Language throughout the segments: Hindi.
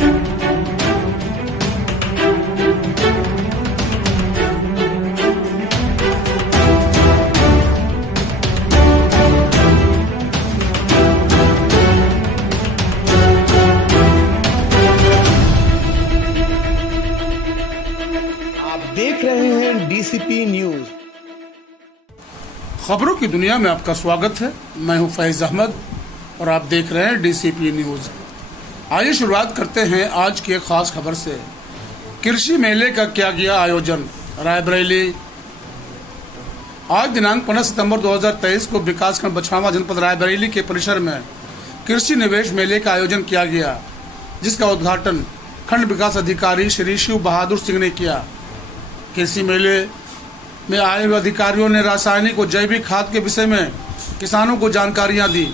देख रहे हैं डीसीपी न्यूज। खबरों की दुनिया में आपका स्वागत है। मैं हूं फैज अहमद और आप देख रहे हैं डीसीपी न्यूज। आइए शुरुआत करते हैं आज की एक खास खबर से। कृषि मेले का किया गया आयोजन रायबरेली। आज दिनांक 15 सितंबर 2023 को विकासखंड बछरावा जनपद रायबरेली के परिसर में कृषि निवेश मेले का आयोजन किया गया, जिसका उद्घाटन खंड विकास अधिकारी श्री शिव बहादुर सिंह ने किया। कृषि मेले में आए हुए अधिकारियों ने रासायनिक और जैविक खाद के विषय में किसानों को जानकारियां दी।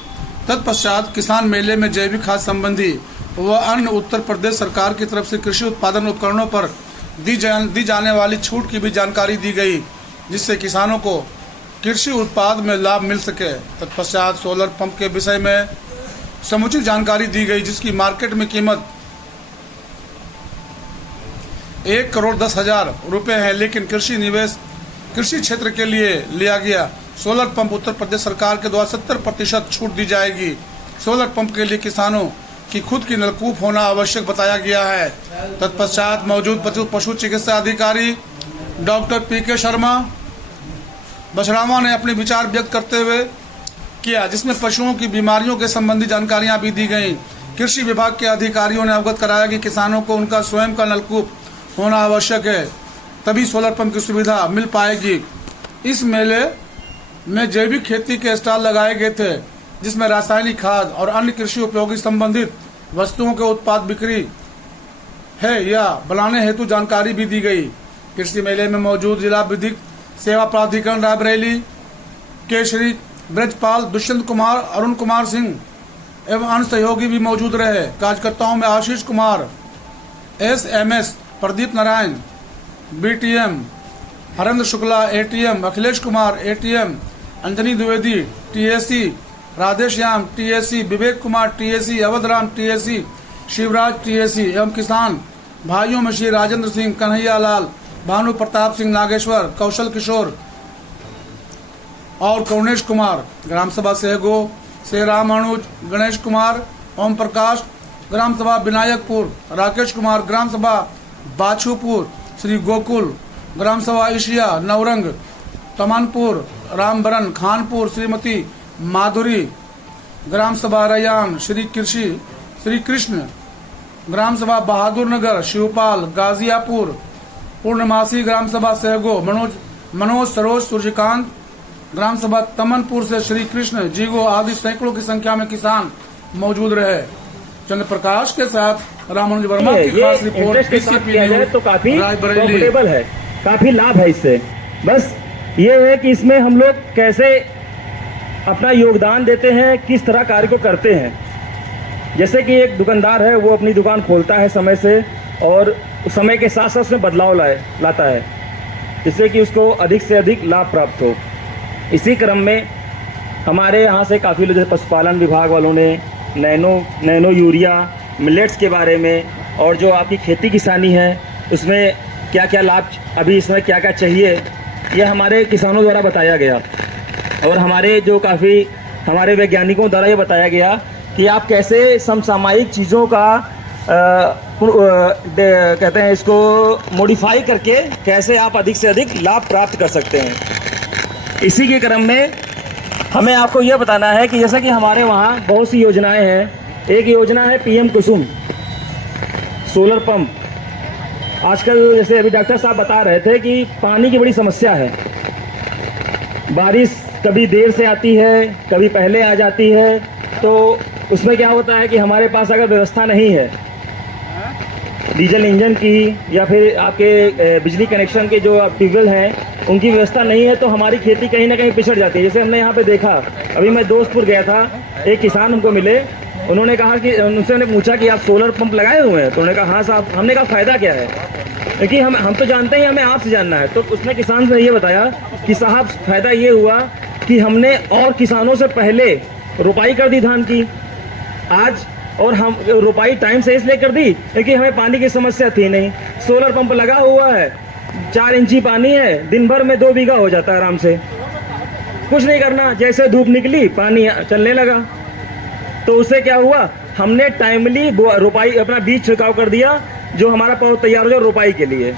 तत्पश्चात किसान मेले में जैविक खाद संबंधी व अन्य उत्तर प्रदेश सरकार की तरफ से कृषि उत्पादन उपकरणों पर दी जाने वाली छूट की भी जानकारी दी गई, जिससे किसानों को कृषि उत्पाद में लाभ मिल सके। तत्पश्चात सोलर पंप के विषय में समुचित जानकारी दी गई, जिसकी मार्केट में कीमत 1,10,00,000 रुपए है, लेकिन कृषि क्षेत्र के लिए लिया गया सोलर पंप उत्तर प्रदेश सरकार के द्वारा 70% छूट दी जाएगी। सोलर पंप के लिए किसानों की खुद की नलकूप होना आवश्यक बताया गया है। तत्पश्चात मौजूद पशु चिकित्सा अधिकारी डॉक्टर PK शर्मा बछरावा ने अपने विचार व्यक्त करते हुए किया, जिसमें पशुओं की बीमारियों के संबंधी जानकारियां भी दी गईं। कृषि विभाग के अधिकारियों ने अवगत कराया कि किसानों को उनका स्वयं का नलकूप होना आवश्यक है, तभी सोलर पंप की सुविधा मिल पाएगी। इस मेले में जैविक खेती के स्टॉल लगाए गए थे, जिसमें रासायनिक खाद और अन्य कृषि उपयोगी संबंधित वस्तुओं के उत्पाद बिक्री है या बनाने हेतु जानकारी भी दी गई। कृषि मेले में मौजूद जिला विधिक सेवा प्राधिकरण रायबरेली के श्री ब्रजपाल, दुष्यंत कुमार, अरुण कुमार सिंह एवं अन्य सहयोगी भी मौजूद रहे। कार्यकर्ताओं में Ashish Kumar, SMS, Pradeep Narayan BTM, Harendra Shukla ATM, Akhilesh Kumar ATM, Anjani Dwivedi TAC, Radheshyam TAC, Vivek Kumar TAC, Awadhram TAC, Shivraj TAC एवं किसान भाइयों में श्री राजेंद्र सिंह, कन्हैया लाल, भानु प्रताप सिंह नागेश्वर, कौशल किशोर और करुणेश कुमार। ग्राम सभा सहगो से राम अनुज, गणेश कुमार, ओम प्रकाश, ग्राम सभा विनायकपुर राकेश कुमार, ग्राम सभा बाछुपुर श्री गोकुल, ग्राम सभा ईशिया नवरंग, तमनपुर रामबरन, खानपुर श्रीमती माधुरी, ग्राम सभा रैयान श्री कृष्ण, ग्राम सभा बहादुर नगर शिवपाल, गाजियापुर पूर्णमासी, ग्राम सभा सहगो मनोज सरोज सूर्यकांत, ग्राम सभा तमनपुर से श्री कृष्ण जीगो आदि सैकड़ों की संख्या में किसान मौजूद रहे। चंद्र प्रकाश के साथ रामानुज वर्मा की खास रिपोर्ट। तो काफी प्रॉफिटेबल है, काफी लाभ है इससे। बस ये है कि इसमें हम लोग कैसे अपना योगदान देते हैं, किस तरह कार्य को करते हैं। जैसे कि एक दुकानदार है, वो अपनी दुकान खोलता है समय से और समय के साथ साथ उसमें बदलाव लाता है, जिससे कि उसको अधिक से अधिक लाभ प्राप्त हो। इसी क्रम में हमारे यहाँ से काफ़ी लोग, जैसे पशुपालन विभाग वालों ने नैनो यूरिया, मिलेट्स के बारे में और जो आपकी खेती किसानी है उसमें क्या क्या लाभ, अभी इसमें क्या क्या चाहिए, यह हमारे किसानों द्वारा बताया गया। और हमारे वैज्ञानिकों द्वारा ये बताया गया कि आप कैसे समसामयिक चीज़ों का कहते हैं इसको मॉडिफाई करके कैसे आप अधिक से अधिक लाभ प्राप्त कर सकते हैं। इसी के क्रम में हमें आपको यह बताना है कि जैसा कि हमारे वहाँ बहुत सी योजनाएं हैं। एक योजना है PM कुसुम सोलर पंप। आजकल जैसे अभी डॉक्टर साहब बता रहे थे कि पानी की बड़ी समस्या है, बारिश कभी देर से आती है, कभी पहले आ जाती है, तो उसमें क्या होता है कि हमारे पास अगर व्यवस्था नहीं है डीजल इंजन की या फिर आपके बिजली कनेक्शन के जो ट्यूबवेल हैं उनकी व्यवस्था नहीं है, तो हमारी खेती कहीं ना कहीं पिछड़ जाती है। जैसे हमने यहाँ पे देखा, अभी मैं दोस्तपुर गया था, एक किसान हमको मिले, उन्होंने कहा कि उनसे मैंने पूछा कि आप सोलर पंप लगाए हुए हैं, तो उन्होंने कहा हाँ साहब। हमने कहा फ़ायदा क्या है, क्योंकि हम तो जानते हैं, हमें आपसे जानना है। तो उसने किसान से ये बताया कि साहब फ़ायदा ये हुआ कि हमने और किसानों से पहले रोपाई कर दी धान की। आज और हम रोपाई टाइम से इसलिए कर दी क्योंकि हमें पानी की समस्या थी नहीं। सोलर पंप लगा हुआ है, 4 इंची पानी है, दिन भर में 2 बीघा हो जाता है आराम से, कुछ नहीं करना। जैसे धूप निकली पानी चलने लगा। तो उससे क्या हुआ, हमने टाइमली रोपाई अपना बीज छिड़काव कर दिया, जो हमारा पौधा तैयार हो जाए रोपाई के लिए।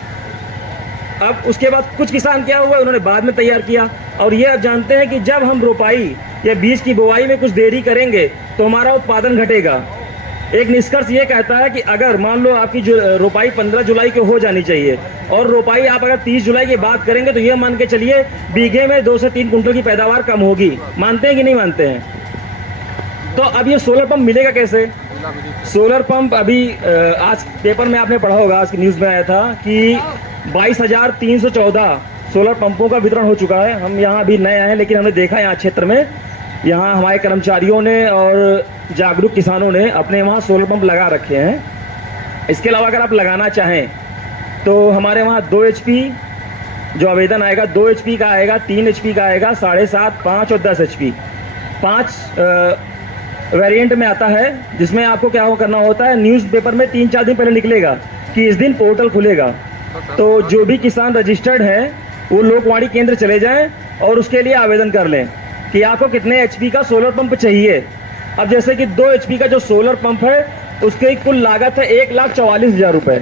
अब उसके बाद कुछ किसान क्या हुआ, उन्होंने बाद में तैयार किया। और ये आप जानते हैं कि जब हम रोपाई या बीज की बुआई में कुछ देरी करेंगे तो हमारा उत्पादन घटेगा। एक निष्कर्ष ये कहता है कि अगर मान लो आपकी जो रोपाई 15 जुलाई को हो जानी चाहिए और रोपाई आप अगर 30 जुलाई की बात करेंगे तो ये मान के चलिए बीघे में 2 से 3 कुंटल की पैदावार कम होगी। मानते हैं कि नहीं मानते हैं? तो अब ये सोलर पंप मिलेगा कैसे? सोलर पंप अभी आज पेपर में आपने पढ़ा होगा, आज की न्यूज़ में आया था कि 22,314 सोलर पंपों का वितरण हो चुका है। हम यहाँ अभी नए आए हैं लेकिन हमने देखा यहाँ क्षेत्र में, यहाँ हमारे कर्मचारियों ने और जागरूक किसानों ने अपने वहाँ सोलर पंप लगा रखे हैं। इसके अलावा अगर आप लगाना चाहें तो हमारे वहाँ 2 HP जो आवेदन आएगा, 2 HP का आएगा, 3 HP का आएगा, 7.5, 5 और 10 HP। 5 वेरिएंट में आता है, जिसमें आपको क्या करना होता है, न्यूज़पेपर में 3-4 दिन पहले निकलेगा कि इस दिन पोर्टल खुलेगा। तो जो भी किसान रजिस्टर्ड हैं वो लोकवाणी केंद्र चले जाएं और उसके लिए आवेदन कर लें कि आपको कितने HP का सोलर पंप चाहिए। अब जैसे कि 2 HP का जो सोलर पंप है उसकी कुल लागत है 1,44,000 रुपये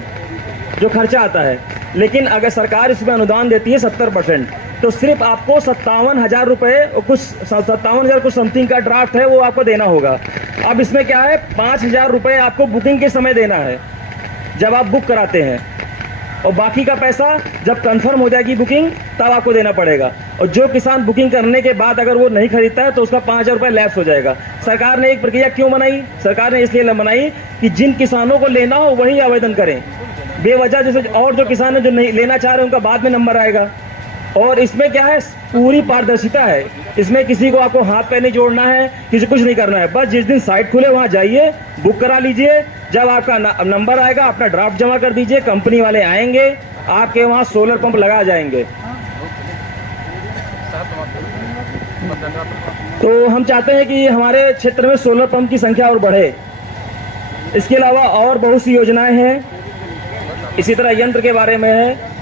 जो खर्चा आता है, लेकिन अगर सरकार इसमें अनुदान देती है 70%, तो सिर्फ आपको 57,000 रुपये और कुछ 57,000 कुछ समथिंग का ड्राफ्ट है वो आपको देना होगा। अब इसमें क्या है, 5,000 रुपये आपको बुकिंग के समय देना है जब आप बुक कराते हैं, और बाकी का पैसा जब कंफर्म हो जाएगी बुकिंग तब आपको देना पड़ेगा। और जो किसान बुकिंग करने के बाद अगर वो नहीं खरीदता है तो उसका 5,000 रुपये लैप्स हो जाएगा। सरकार ने एक प्रक्रिया क्यों बनाई? सरकार ने इसलिए बनाई कि जिन किसानों को लेना हो वही आवेदन करें, बेवजह जैसे और जो किसान है जो नहीं लेना चाह रहे हैं उनका बाद में नंबर आएगा। और इसमें क्या है, पूरी पारदर्शिता है, इसमें किसी को आपको हाथ पैर नहीं जोड़ना है, किसी कुछ नहीं करना है। बस जिस दिन साइट खुले वहाँ जाइए, बुक करा लीजिए, जब आपका नंबर आएगा अपना ड्राफ्ट जमा कर दीजिए, कंपनी वाले आएंगे, आपके वहाँ सोलर पंप लगा जाएंगे। तो हम चाहते हैं कि हमारे क्षेत्र में सोलर पंप की संख्या और बढ़े। इसके अलावा और बहुत सी योजनाएं हैं, इसी तरह यंत्र के बारे में है।